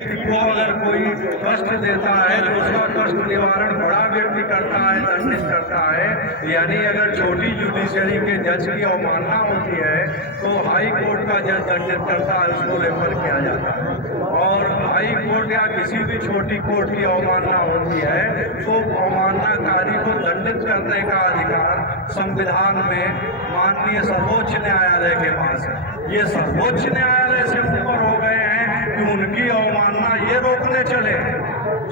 को अगर कोई कष्ट देता है तो उसका कष्ट निवारण बड़ा व्यक्ति करता है, दंडित करता है। यानी अगर छोटी जुडिशरी के जज की अवमानना होती है तो हाई कोर्ट का जज दंडित करता है, उसको रेफर किया जाता है। और हाई कोर्ट या किसी भी छोटी कोर्ट की अवमानना होती है तो अवमाननाकारी को दंडित करने का अधिकार संविधान में माननीय सर्वोच्च न्यायालय के पास है। ये सर्वोच्च न्यायालय से ऊपर हो गए हैं कि उनकी अवमानना ये रोकने चले।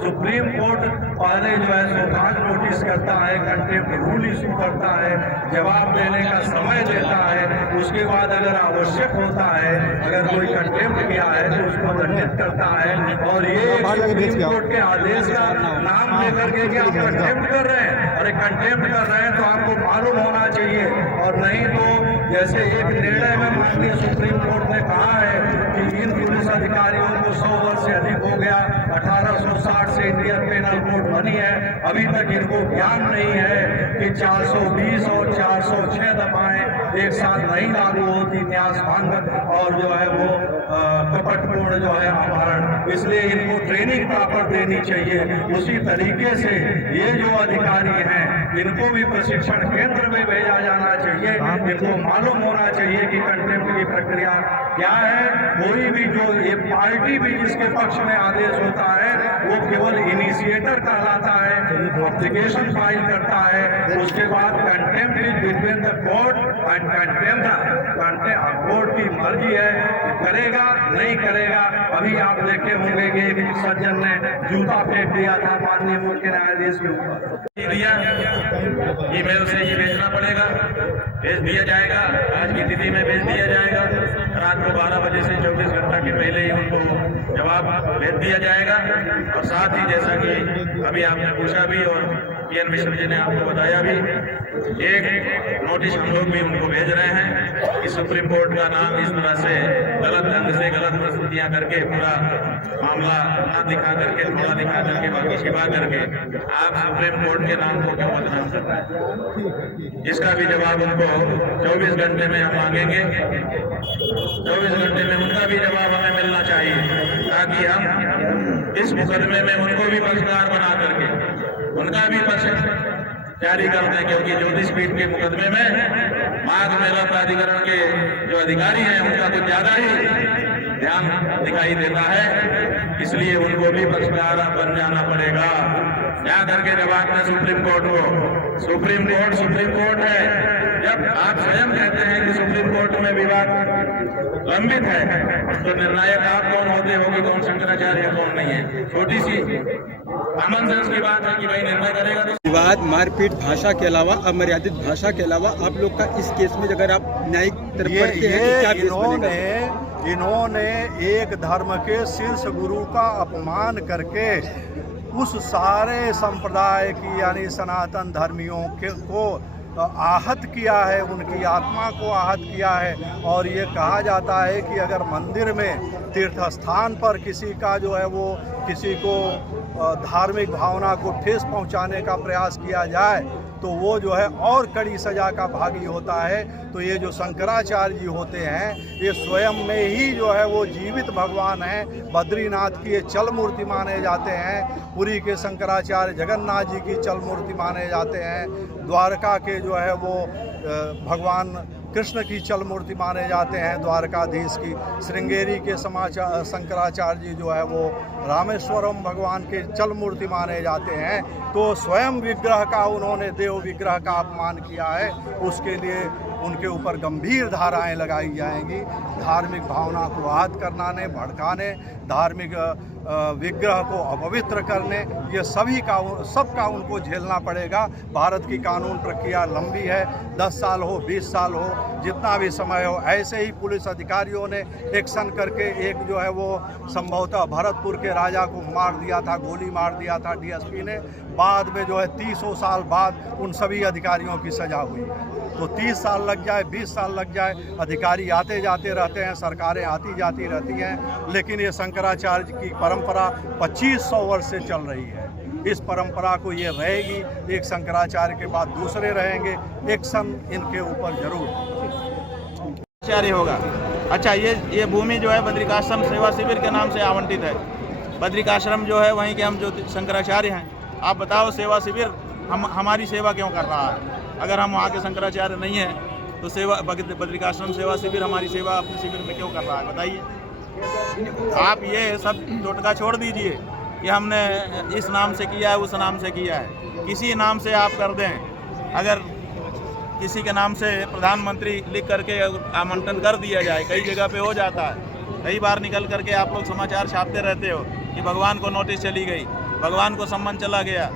सुप्रीम कोर्ट पहले जो है शोकाज नोटिस करता है, कंटेम्प्ट रूल इशू करता है, जवाब देने का समय देता है, उसके बाद अगर आवश्यक होता है, अगर कोई कंटेम्प्ट किया है तो उसको दंडित करता है। और ये सुप्रीम कोर्ट के आदेश का नाम लेकर के कि आप कंटेम्प्ट कर रहे हैं, अरे कंटेम्प्ट कर रहे हैं तो आपको मालूम होना चाहिए। और नहीं तो जैसे एक निर्णय में माननीय सुप्रीम कोर्ट ने कहा है कि इन पुलिस अधिकारियों को 100 वर्ष से अधिक हो गया, 1860 से इंडियन पेनल कोड बनी है, अभी तक इनको ज्ञान नहीं है कि 420 और 406 दफाएं एक साथ नहीं लागू होती, न्यास भंग और जो है वो कपटपूर्ण जो है अपहरण। इसलिए इनको ट्रेनिंग प्रॉपर देनी चाहिए। उसी तरीके से ये जो अधिकारी हैं इनको भी प्रशिक्षण केंद्र में भेजा जाना चाहिए। इनको मालूम होना चाहिए कि कंटेम्प्ट की प्रक्रिया क्या है। कोई भी जो ये पार्टी भी जिसके पक्ष में आदेश होता है वो केवल इनिशिएटर कहलाता है, एप्लीकेशन फाइल करता है, उसके बाद contempt is between the court and contempt court की मर्जी है, करेगा नहीं करेगा। अभी आप देखे होंगे कि एक सज्जन ने जूता फेंक दिया था माननीय मुख्य न्यायाधीश के ऊपर। ईमेल से ही भेजना पड़ेगा, भेज दिया जाएगा, आज की तिथि में भेज दिया जाएगा। रात को 12 बजे से 24 घंटा के पहले ही उनको जवाब भेज दिया जाएगा। और साथ ही जैसा कि अभी आपने पूछा भी और पीएन मिश्र जी ने आपको बताया भी, एक नोटिस हम लोग भी उनको भेज रहे हैं कि सुप्रीम कोर्ट का नाम इस तरह से गलत ढंग से गलत प्रस्तुतियां करके पूरा मामला ना दिखा करके, थोड़ा दिखा करके बाकी छिपा करके आप सुप्रीम कोर्ट के नाम को क्यों बदनाम कर रहे हैं, इसका भी जवाब उनको 24 घंटे में हम मांगेंगे। 24 घंटे में उनका भी जवाब हमें मिलना चाहिए ताकि हम इस मुकदमे में उनको भी पक्षकार बना करके उनका भी पक्ष जारी कर दें। क्योंकि ज्योतिष पीठ के मुकदमे में माघ मेला प्राधिकरण के जो अधिकारी हैं उनका कुछ ज्यादा ही ध्यान दिखाई देता है, इसलिए उनको भी पक्षकार बन जाना पड़ेगा। जा करके जवाब में सुप्रीम कोर्ट को, सुप्रीम कोर्ट है। जब आप स्वयं कहते हैं कि सुप्रीम कोर्ट में विवाद लंबित है तो निर्णायक आप कौन होते हो कि कौन शंकराचार्य कौन नहीं है? छोटी सी कॉमन सेंस की बात है कि भाई निर्णय करेगा तो। विवाद, मारपीट, भाषा के अलावा, अमर्यादित भाषा के अलावा आप लोग का इस केस में अगर आप न्यायिक तरफ बढ़ते हैं तो क्या केस बनेगा? इन्होंने एक धर्म के शीर्ष गुरु का अपमान करके उस सारे संप्रदाय की यानी सनातन धर्मियों को आहत किया है, उनकी आत्मा को आहत किया है। और ये कहा जाता है कि अगर मंदिर में तीर्थ स्थान पर किसी का जो है वो किसी को धार्मिक भावना को ठेस पहुंचाने का प्रयास किया जाए तो वो जो है और कड़ी सजा का भागी होता है। तो ये जो शंकराचार्य जी होते हैं ये स्वयं में ही जो है वो जीवित भगवान हैं। बद्रीनाथ की ये चल मूर्ति माने जाते हैं, पुरी के शंकराचार्य जगन्नाथ जी की चल मूर्ति माने जाते हैं, द्वारका के जो है वो भगवान कृष्ण की चल मूर्ति माने जाते हैं, द्वारकाधीश की। श्रृंगेरी के शंकराचार्य जी जो है वो रामेश्वरम भगवान के चल मूर्ति माने जाते हैं। तो स्वयं विग्रह का उन्होंने देव विग्रह का अपमान किया है, उसके लिए उनके ऊपर गंभीर धाराएं लगाई जाएंगी। धार्मिक भावना को आहत करने, भड़काने, धार्मिक विग्रह को अपवित्र करने, ये सबका उनको झेलना पड़ेगा। भारत की कानून प्रक्रिया लंबी है, 10 साल हो, 20 साल हो, जितना भी समय हो। ऐसे ही पुलिस अधिकारियों ने एक्शन करके एक जो है वो संभवतः भरतपुर के राजा को मार दिया था, गोली मार दिया था डीएसपी ने। बाद में जो है 30 साल बाद उन सभी अधिकारियों की सजा हुई है। तो 30 साल लग जाए, 20 साल लग जाए, अधिकारी आते जाते रहते हैं, सरकारें आती जाती रहती हैं, लेकिन ये शंकराचार्य की परंपरा 2500 वर्ष से चल रही है। इस परंपरा को ये रहेगी, एक शंकराचार्य के बाद दूसरे रहेंगे, एक्शन इनके ऊपर जरूर होगा। अच्छा, ये भूमि जो है बद्रिकाश्रम सेवा शिविर के नाम से आवंटित है। बद्रिकाश्रम जो है वहीं के हम जो शंकराचार्य हैं, आप बताओ सेवा शिविर हमारी सेवा क्यों कर रहा है? अगर हम वहाँ के शंकराचार्य नहीं हैं तो सेवा बद्रिकाश्रम सेवा शिविर हमारी सेवा अपने शिविर में क्यों कर रहा है, बताइए। आप ये सब टोटका छोड़ दीजिए कि हमने इस नाम से किया है, उस नाम से किया है। किसी नाम से आप कर दें, अगर किसी के नाम से प्रधानमंत्री लिख करके आमंत्रण कर दिया जाए, कई जगह पे हो जाता है। कई बार निकल करके आप लोग समाचार छापते रहते हो कि भगवान को नोटिस चली गई, भगवान को सम्मन चला गया।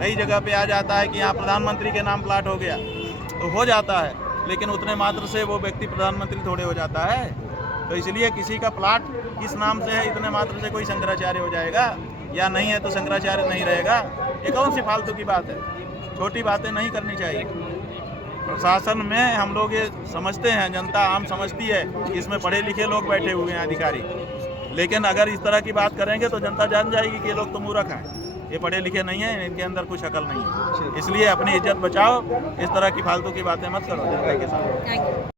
कई जगह पे आ जाता है कि यहाँ प्रधानमंत्री के नाम प्लाट हो गया, तो हो जाता है, लेकिन उतने मात्र से वो व्यक्ति प्रधानमंत्री थोड़े हो जाता है। तो इसलिए किसी का प्लाट किस नाम से है, इतने मात्र से कोई शंकराचार्य हो जाएगा या नहीं है तो शंकराचार्य नहीं रहेगा। ये कौन सी फालतू की बात है? छोटी बातें नहीं करनी चाहिए। प्रशासन में हम लोग ये समझते हैं, जनता आम समझती है कि इसमें पढ़े लिखे लोग बैठे हुए हैं अधिकारी, लेकिन अगर इस तरह की बात करेंगे तो जनता जान जाएगी कि ये लोग तो मूर्ख हैं, ये पढ़े लिखे नहीं हैं, इनके अंदर कुछ अकल नहीं है। इसलिए अपनी इज्जत बचाओ, इस तरह की फालतू की बातें मत करो जनता के साथ।